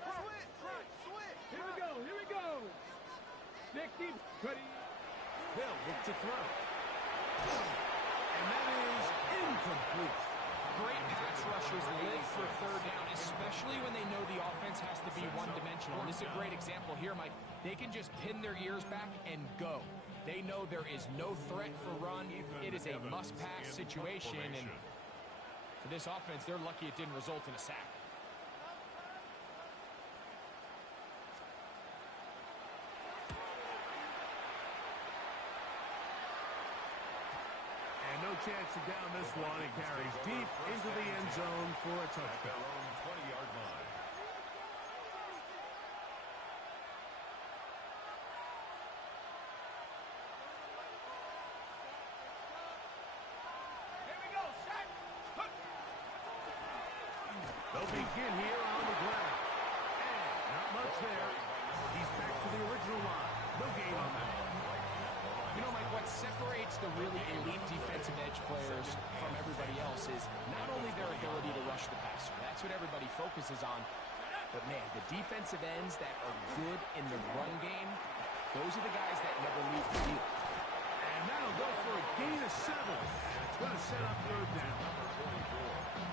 ready. Here we go. Here we go. Nick deep. Ready. They'll look to throw. And that is incomplete. Great pass rushers live for third down, especially when they know the offense has to be one-dimensional. And this is a great example here, Mike. They can just pin their ears back and go. They know there is no threat for run. It is a must-pass situation, and for this offense, they're lucky it didn't result in a sack. And no chance to down this one. It carries deep into the end zone for a touchdown. At their own 20-yard line. They'll begin here on the ground. And not much there. He's back to the original line. No gain on that. You know, Mike, what separates the really elite defensive edge players from everybody else is not only their ability to rush the passer. That's what everybody focuses on. But, man, the defensive ends that are good in the run game, those are the guys that never leave the field. And that'll go for a gain of 7. It's going to set up third down.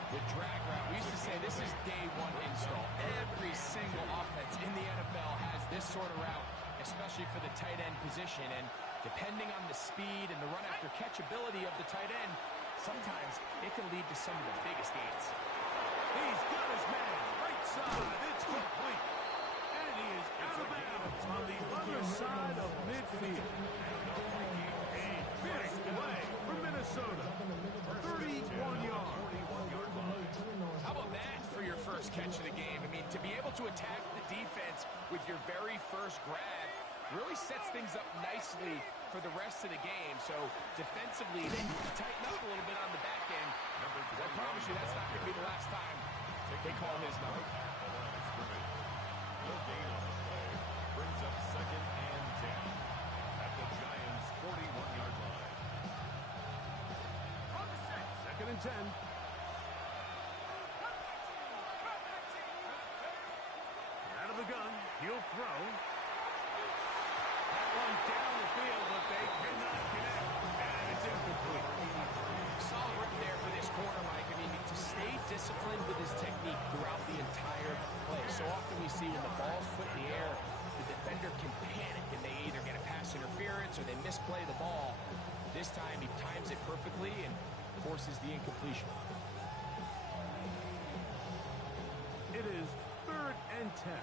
The drag route. We used to say this is day one install. Every single offense in the NFL has this sort of route, especially for the tight end position. And depending on the speed and the run after catch ability of the tight end, sometimes it can lead to some of the biggest gains. He's got his man right side. It's complete. And he is out of bounds on the other side of midfield. A big play for Minnesota. 31 yards. How about that for your first catch of the game? I mean, to be able to attack the defense with your very first grab really sets things up nicely for the rest of the game. So defensively, they tighten up a little bit on the back end. I promise you that's not going to be the last time they call his number. No gain on the play. Brings up 2nd and 10 at the Giants' 41-yard line. 2nd and 10. Out of the gun. He'll throw. That one down the field, but they cannot connect. And it's incomplete. Solid work there for this corner, Mike. I mean, to stay disciplined with his technique throughout the entire play. So often we see when the ball's put in the air, the defender can panic and they either get a pass interference or they misplay the ball. This time he times it perfectly and forces the incompletion. It is 3rd and 10.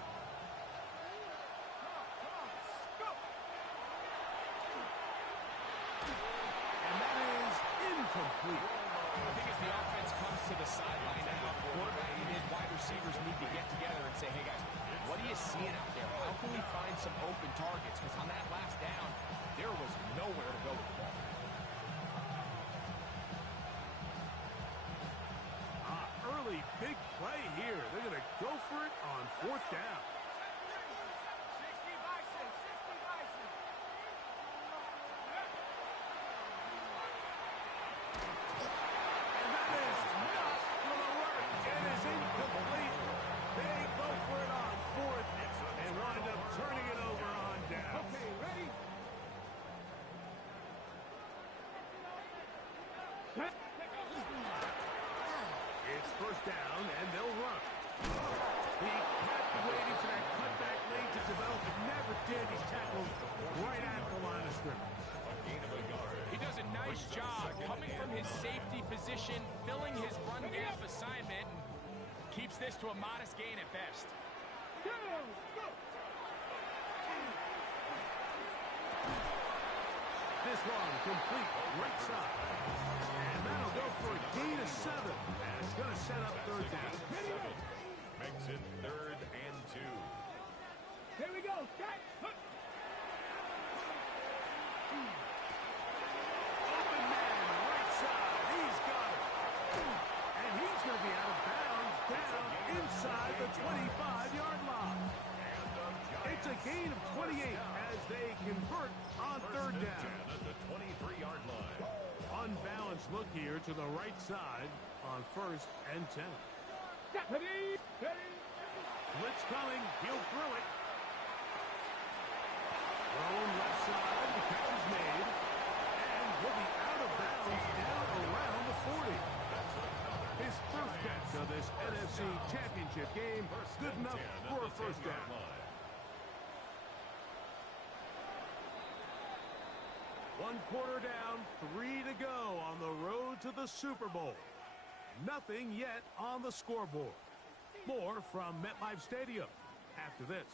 Complete. I think as the offense comes to the sideline now, quarterback and his wide receivers need to get together and say, hey, guys, what are you seeing out there? How can we find some open targets? Because on that last down, there was nowhere to go with the ball. Early big play here. They're going to go for it on 4th down. It's 1st down, and they'll run. He kept waiting for that cutback lane to develop. It never did. He's tackled right at the line of scrimmage. He does a nice job coming from his safety position, filling his run gap assignment, and keeps this to a modest gain at best. This one complete right side. And that'll go for a gain of 7. And it's going to set up 3rd down. Makes it 3rd and 2. Here we go. Open man, right side. He's got it. And he's going to be out of bounds down inside the 25-yard line. It's a gain of 28 as they convert on 3rd down. At the 23-yard line. Unbalanced look here to the right side on 1st and 10. Ready. Blitz coming. He'll throw it. Thrown left side. The catch is made. And he'll be out of bounds down around the 40. His first catch of this NFC Championship game. Good enough for a first down. One quarter down, 3 to go on the road to the Super Bowl. Nothing yet on the scoreboard. More from MetLife Stadium after this.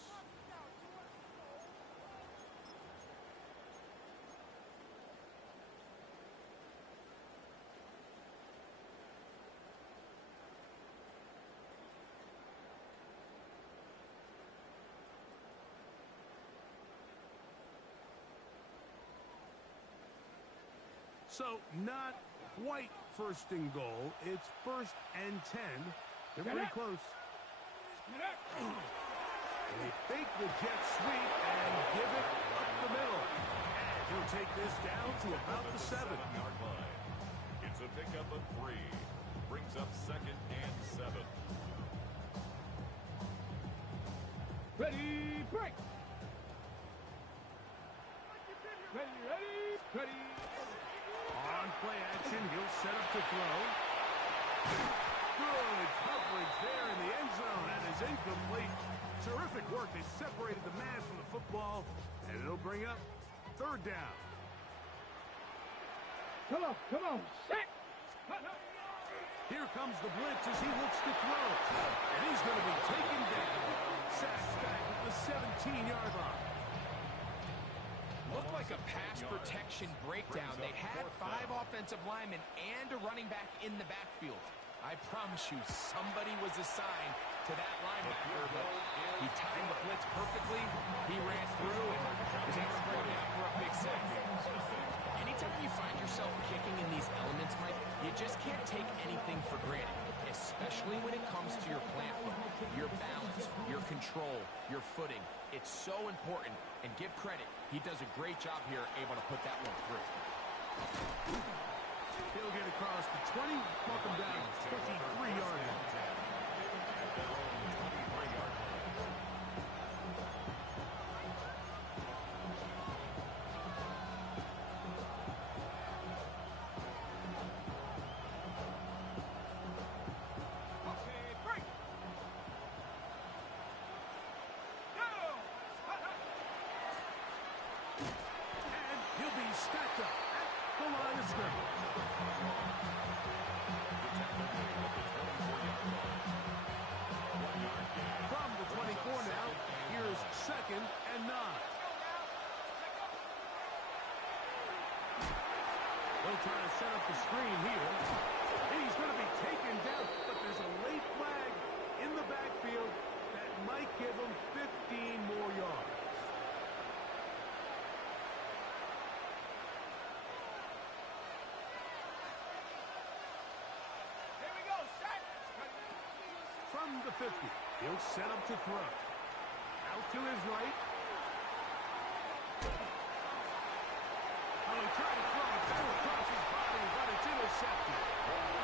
So, not quite first and goal. It's first and 10. They're pretty close. They fake the jet sweep and give it up the middle. And he'll take this down to about the 7. It's a pickup of 3. Brings up second and 7. Ready, break. Ready. On play action, he'll set up to throw. Good coverage there in the end zone, and is incomplete. Terrific work. They separated the man from the football, and it'll bring up third down. Come on, set. Here comes the blitz as he looks to throw. And he's going to be taken down. Sacked back at the 17-yard line. Looked like a pass protection breakdown. They had 5 offensive linemen and a running back in the backfield. I promise you, somebody was assigned to that linebacker, but he timed the blitz perfectly. He ran through and was able to bring it down for a big sack. Anytime you find yourself kicking in these elements, Mike, you just can't take anything for granted, especially when it comes to your plant foot, your balance, your control, your footing. It's so important, and give credit. He does a great job here, able to put that one through. He'll get across the 20, welcome down 23-yard line. Stacked up at the line of scrimmage. From the 24 now, here's second and 9. They'll try to set up the screen here. He's going to be taken down, but there's a late flag in the backfield that might give him 15 more yards. From the 50, he'll set up to throw. Out to his right. Oh, he tried to throw it down across his body, but it's intercepted.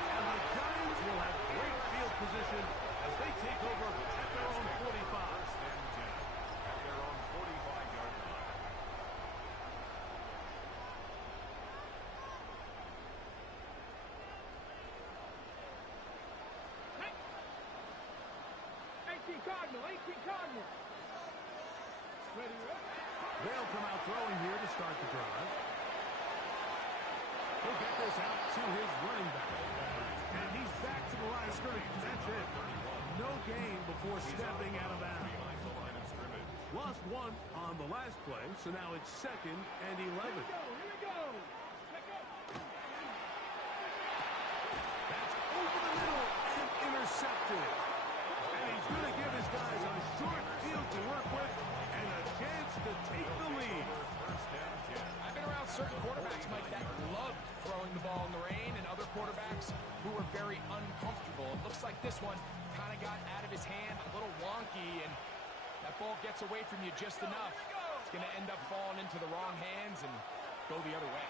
And the Giants will have great field position as they take over at their own 45. At their own 45-yard line. Cardinal. Ready. They'll come out throwing here to start the drive. He'll get this out to his running back. And he's back to the line of scrimmage. That's it. No gain before stepping out of bounds. Lost 1 on the last play, so now it's second and 11. Here we go. That's over the middle and intercepted. And he's going to give his guys a short field to work with and a chance to take the lead. I've been around certain quarterbacks, Mike, that loved throwing the ball in the rain, and other quarterbacks who were very uncomfortable. It looks like this one kind of got out of his hand, a little wonky, and that ball gets away from you just enough. It's going to end up falling into the wrong hands and go the other way.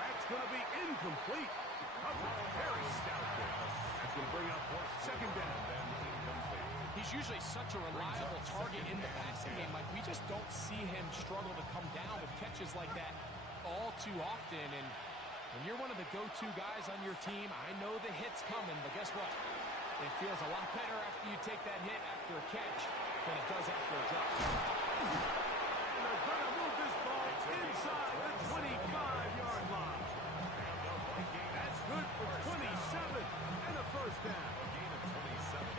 That's going to be incomplete. Very stout there. That's going to bring up second down. He's usually such a reliable target in the passing game. Like, we just don't see him struggle to come down with catches like that all too often. And when you're one of the go-to guys on your team, I know the hit's coming, but guess what? It feels a lot better after you take that hit after a catch than it does after a drop. And they're going to move this ball inside the 25-yard line. That's good for 27 and a first down.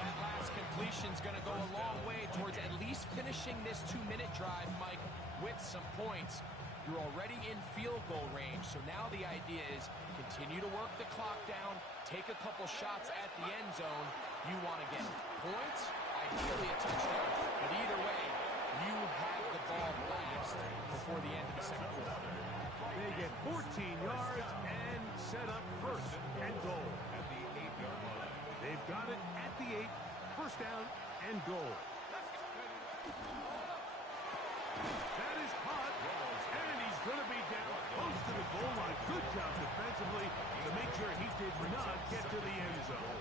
That last completion's going to go a long way towards at least finishing this 2-minute drive, Mike, with some points. You're already in field goal range, so now the idea is continue to work the clock down, take a couple shots at the end zone. You want to get points, ideally a touchdown, but either way, you have the ball last before the end of the second quarter. They get 14 yards and set up first and goal. At the 8-yard line. They've got it at the 8, first down and goal. That is caught, and he's going to be down close to the goal line. Good job defensively to make sure he did not get to the end zone.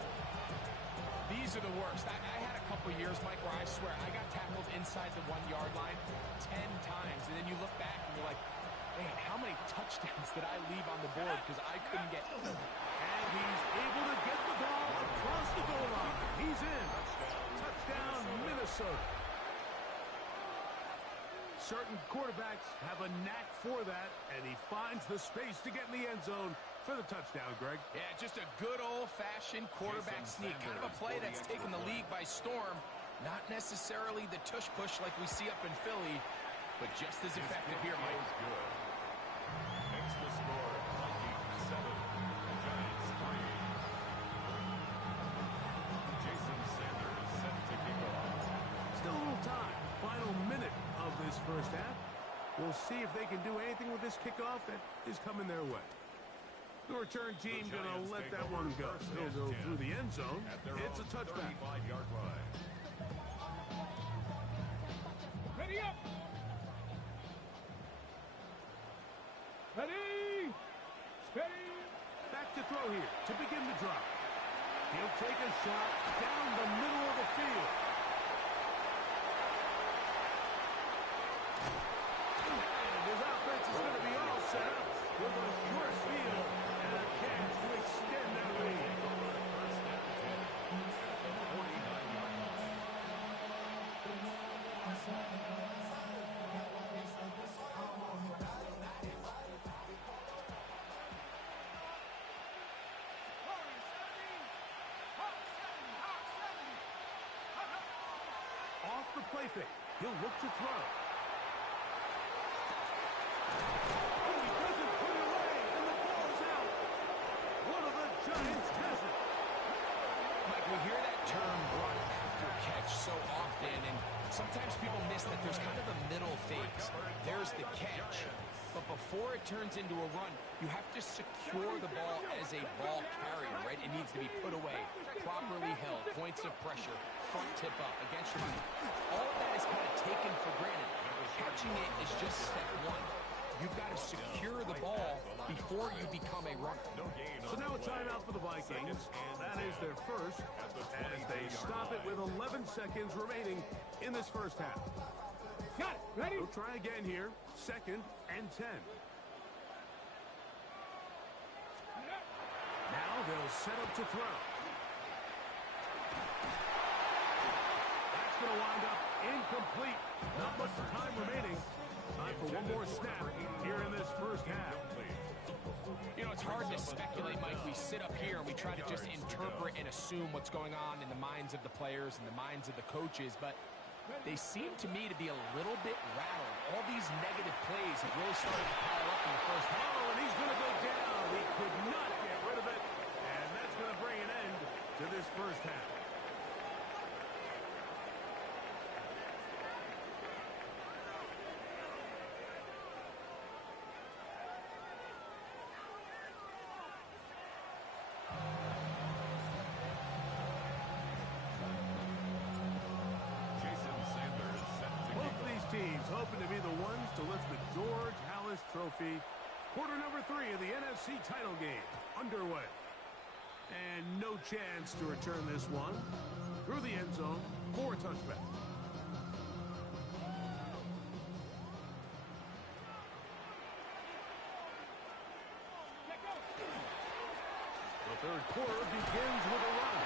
These are the worst. I had a couple years, Mike, where I swear I got tackled inside the 1-yard line 10 times, and then you look back and you're like, man, how many touchdowns did I leave on the board because I couldn't get them? And he's able to get the ball across the goal line. He's in. Touchdown, Minnesota. Certain quarterbacks have a knack for that, and he finds the space to get in the end zone for the touchdown, Greg. Yeah, just a good old-fashioned quarterback sneak. Kind of a play that's taken the league by storm. Not necessarily the tush-push like we see up in Philly, but just as effective here, Mike. Makes the score Vikings 7, Giants 3. Jason Sanders set to kick off. Still a little time. Final minute of this first half. We'll see if they can do anything with this kickoff that is coming their way. The return team going to let that one go. He'll go through the end zone. It's a touchback. 35-yard line. Ready up! Ready! Steady! Back to throw here to begin the drive. He'll take a shot down the middle of the field. And his offense is going to be all set up with a short field and a chance to extend that lead. Off the play fake, he'll look to throw. Oh, he doesn't put it away, and the ball's out. One of the Giants has it. Mike, we hear that term run after catch so often, and sometimes people miss that there's kind of a middle phase. There's the catch, but before it turns into a run, you have to secure the ball as a ball carrier, right? It needs to be put away, properly held, points of pressure, front tip up, against your body. All of that is kind of taken for granted. Catching it is just step one. You've got to secure the ball before you become a runner. So now a timeout for the Vikings. That is their first, as they stop it with 11 seconds remaining in this first half. Got it! Ready? We'll try again here. 2nd and 10. Now they'll set up to throw. That's going to wind up incomplete. Not much time remaining. Time for one more snap here in this first half. You know, it's hard to speculate, Mike. We sit up here and we try to just interpret and assume what's going on in the minds of the players and the minds of the coaches, but they seem to me to be a little bit rattled. All these negative plays have really started to pile up in the first half. Oh, and he's going to go down. He could not get rid of it, and that's going to bring an end to this first half. Teams hoping to be the ones to lift the George Halas Trophy. Quarter number 3 of the NFC title game underway. And no chance to return this one through the end zone for a touchback. The third quarter begins with a run.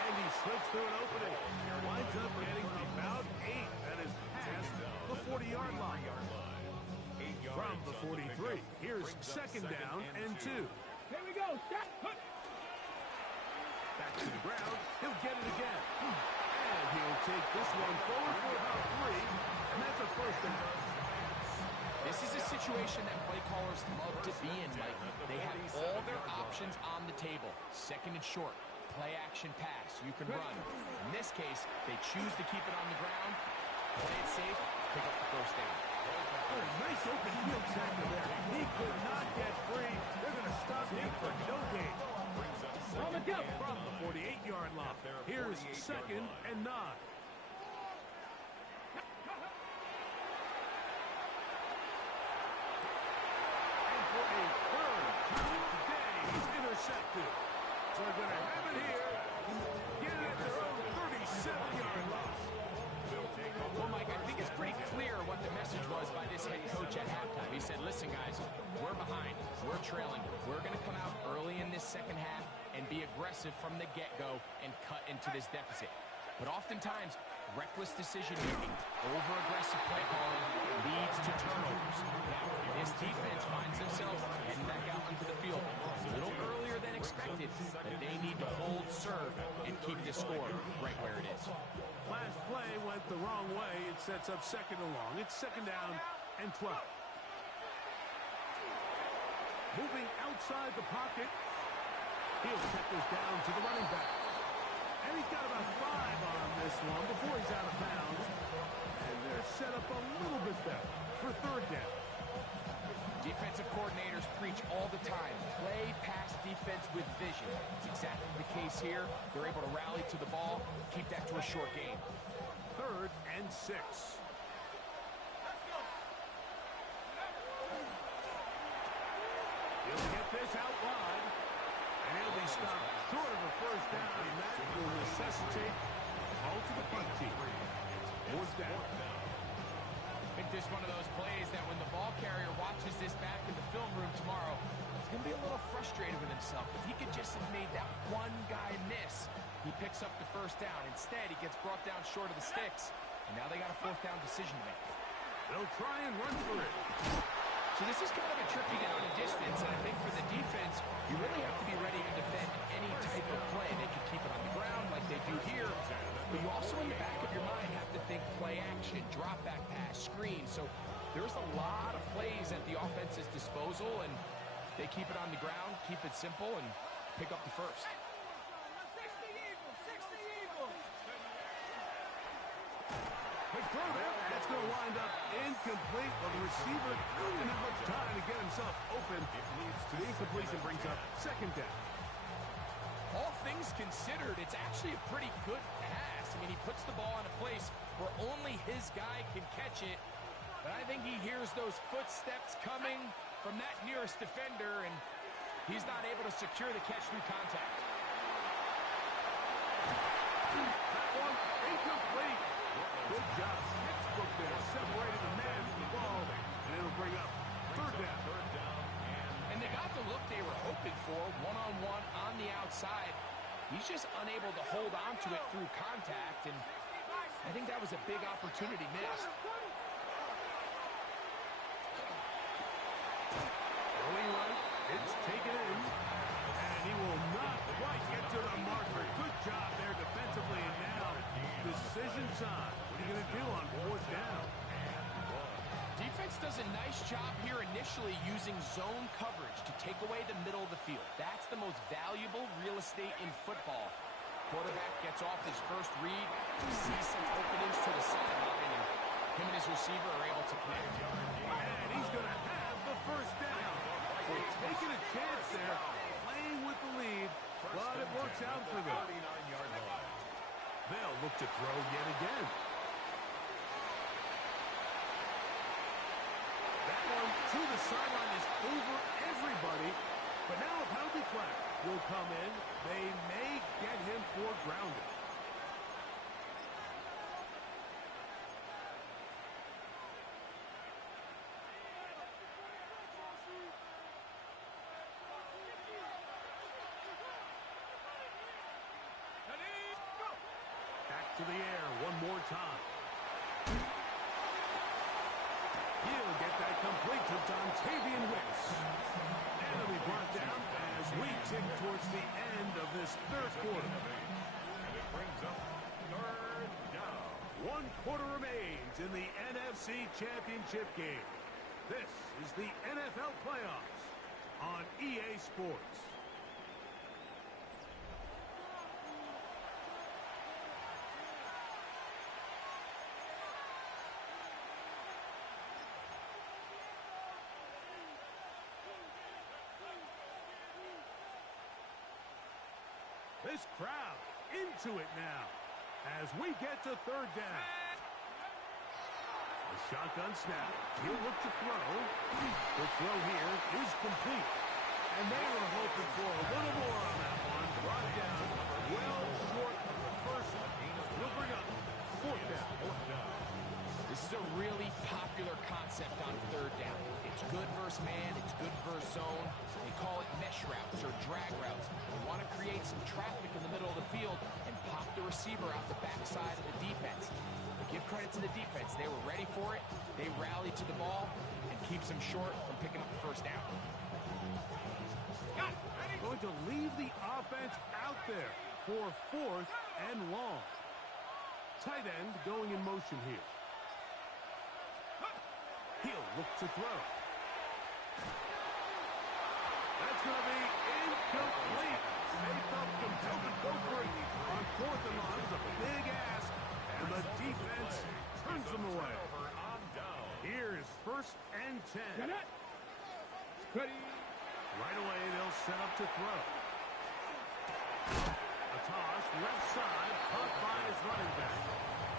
And he slips through an opening. Winds up getting about 8. That is past the 40-yard line. From the 43, here's second down and 2. Here we go. Stop. Back to the ground. He'll get it again. And he'll take this one forward for about 3. And that's a first down. This is a situation that play callers love to be in, Mike. They have all their options on the table. Second and short. Play action pass. You can run. In this case, they choose to keep it on the ground. Play it safe. Pick up the first down. Oh, nice open field tackle there. He could not get free. They're going to stop him for no gain. On the jump. From the 48-yard line. Here's second and 9. And for a third time today, he's intercepted. So they're going to have it here. Get it at their own 37-yard line. Well, Mike, I think it's pretty clear what the message was by this head coach at halftime. He said, listen, guys, we're behind. We're trailing. We're going to come out early in this second half and be aggressive from the get-go and cut into this deficit. But oftentimes, reckless decision-making, over-aggressive play calling leads to turnovers. Now, this defense finds themselves heading back out onto the field a little earlier than expected, but they need to hold serve and keep the score right where it is. Last play went the wrong way. It sets up second and long. It's second down and 12. Moving outside the pocket. He'll check this down to the running back. And he's got about 5 on this one before he's out of bounds. And they're set up a little bit better for third down. Defensive coordinators preach all the time, play pass defense with vision. It's exactly the case here. They're able to rally to the ball, keep that to a short game. Third and 6. He'll get this out wide. And he'll be stopped short of a first down. And that will necessitate a call to the punt team. Fourth down. I think this is one of those plays that when the ball carrier watches this back in the film room tomorrow, he's going to be a little frustrated with himself. If he could just have made that one guy miss, he picks up the first down. Instead, he gets brought down short of the sticks, and now they got a fourth down decision to make. They'll try and run for it. So this is kind of a tricky down and distance, and I think for the defense, you really have to be ready to defend any type of play. They can keep it on the ground like they do here, but you also in the back of your mind have to think play action, drop back pass, screen. So there's a lot of plays at the offense's disposal, and they keep it on the ground, keep it simple, and pick up the first. Big throw there. That's going to wind up incomplete. Well, the receiver didn't have much time to get himself open. So the incompletion brings up second down. All things considered, it's actually a pretty good pass. I mean, he puts the ball in a place where only his guy can catch it. But I think he hears those footsteps coming from that nearest defender, and he's not able to secure the catch through contact. That one incomplete. Good job. Smith's there. Separated the man from the ball. And it'll bring up third down. And they got the look they were hoping for, one-on-one on the outside. He's just unable to hold on to it through contact, and I think that was a big opportunity missed. Early run. It's taken in. And he will not quite get to the marker. Good job there defensively. And now decision time. What are you going to do on fourth down? Defense does a nice job here initially using zone coverage to take away the middle of the field. That's the most valuable real estate in football. Quarterback gets off his first read, sees some openings to the sideline, and him and his receiver are able to connect. And he's going to have the first down. They're taking a chance there, playing with the lead, but it works out for them. They'll look to throw yet again. That one to the sideline is over everybody, but now a penalty flag will come in. They may get him for grounding. to the air one more time. He'll get that complete to Dontavian Wicks. And it'll be brought down as we tick towards the end of this third quarter. And it brings up third down. 1 quarter remains in the NFC Championship game. This is the NFL Playoffs on EA Sports. This crowd into it now as we get to third down. A shotgun snap. He'll look to throw. The throw here is complete. And they were hoping for a little more on that one. Brought down well short of the first one. We'll bring up fourth down. This is a really popular concept on third down. It's good versus man, it's good versus zone. They call it mesh routes or drag routes. They want to create some traffic in the middle of the field and pop the receiver out the backside of the defense. But give credit to the defense. They were ready for it. They rallied to the ball and keeps them short from picking up the first down. Going to leave the offense out there for fourth and long. Tight end going in motion here. He'll look to throw. That's going to be incomplete. They felt compelled to go for it on fourth and long. It was a big ask, and the defense turns them away. Here's first and 10. Ready. Right away, they'll set up to throw. A toss, left side, caught by his running back.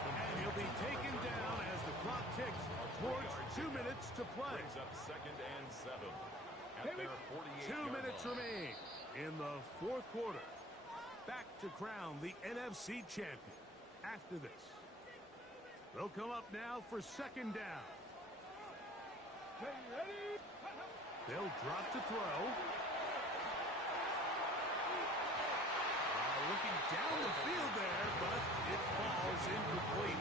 And he'll be taken down as the clock ticks towards 2 minutes to play. Brings up second and 7. At their 48 2 minutes remain in the fourth quarter. Back to crown the NFC champion after this. They'll come up now for second down. Ready. They'll drop to throw. Looking down the field there, but it falls incomplete.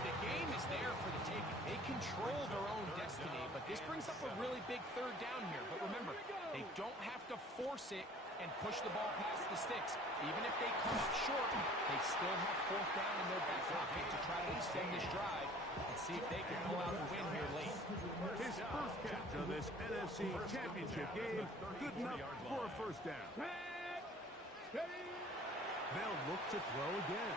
The game is there for the taking. They control their own destiny, but this brings up a really big third down here. But remember, they don't have to force it and push the ball past the sticks. Even if they come up short, they still have fourth down in their back pocket to try to extend this drive and see if they can pull out the win here late. His first catch of this NFC Championship game, good enough for a first down. Ready. They'll look to throw again.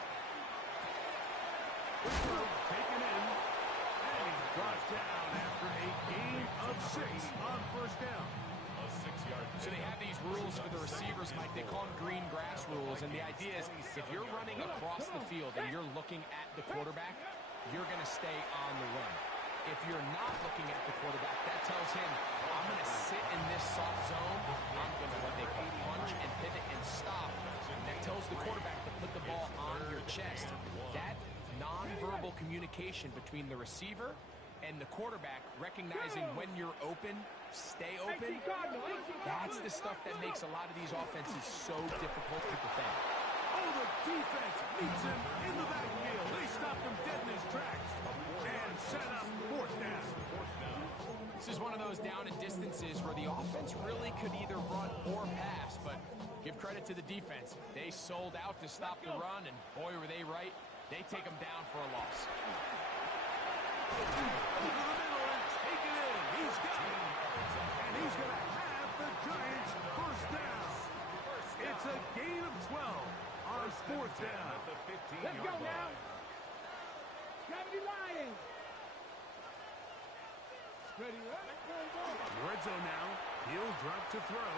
The throw taken in, and he's brought down after a gain of 6 on first down. A 6-yard. So they have these rules for the receivers, Mike. They call them green grass rules, and the idea is if you're running across the field and you're looking at the quarterback, you're going to stay on the run. If you're not looking at the quarterback, that tells him, I'm going to sit in this soft zone. I'm going to what they call punch and pivot and stop. And that tells the quarterback to put the ball on your chest. That nonverbal communication between the receiver and the quarterback, recognizing when you're open, stay open, that's the stuff that makes a lot of these offenses so difficult to defend. Oh, the defense meets him in the backfield. They stop him dead in his tracks and set up fourth down. This is one of those down and distances where the offense really could either run or pass, but give credit to the defense. They sold out to stop the run, and boy, were they right. They take them down for a loss. Over the middle and take it in. He's got it. And he's going to have the Giants first down. It's a gain of 12 on fourth down. At the 15-yard Let's go line. now. Gravity Lion. Ready. Red zone now. He'll drop to throw.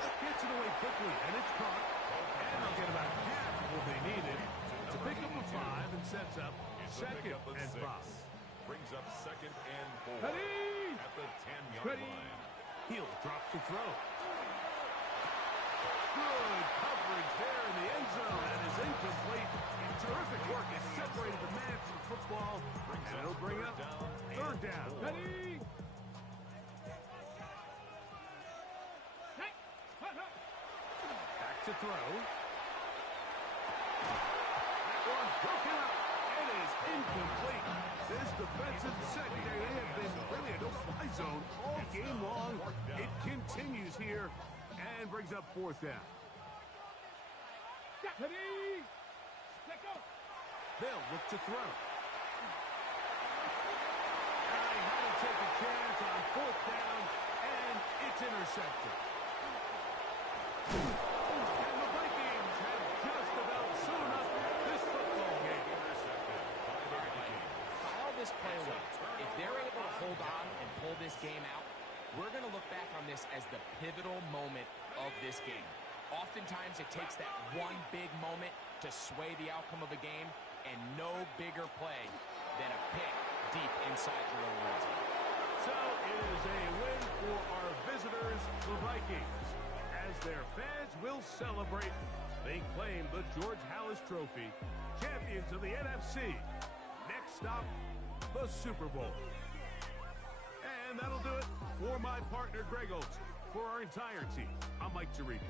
Gets it away quickly, and it's caught. And they'll get about half of what they needed to pick up a 5 and sets up second and 5. Brings up second and 4. Ready. At the 10-yard Ready. line. He'll drop to throw. Good coverage there in the end zone. That is incomplete. Terrific work. It separated the man from the football. And it'll bring up third down. Ready. Back to throw. That one Broken up. It is incomplete. This defensive secondary, they have been really a no-fly zone all game long. It continues here and brings up fourth down. Ready? Let go. They'll look to throw. I had to take a chance on fourth down, and it's intercepted. And the Vikings have just about sewn up this football game. Intercepted by the Vikings. Follow this play away. If they're able to hold on and pull this game out, we're going to look back on this as the pivotal moment of this game. Oftentimes, it takes that one big moment to sway the outcome of a game, and no bigger play than a pick deep inside your own red zone. So it is a win for our visitors, the Vikings. As their fans will celebrate, they claim the George Halas Trophy, champions of the NFC. Next stop, the Super Bowl. And that'll do it for my partner, Greg Olson. For our entire team, I'm Mike Tirico.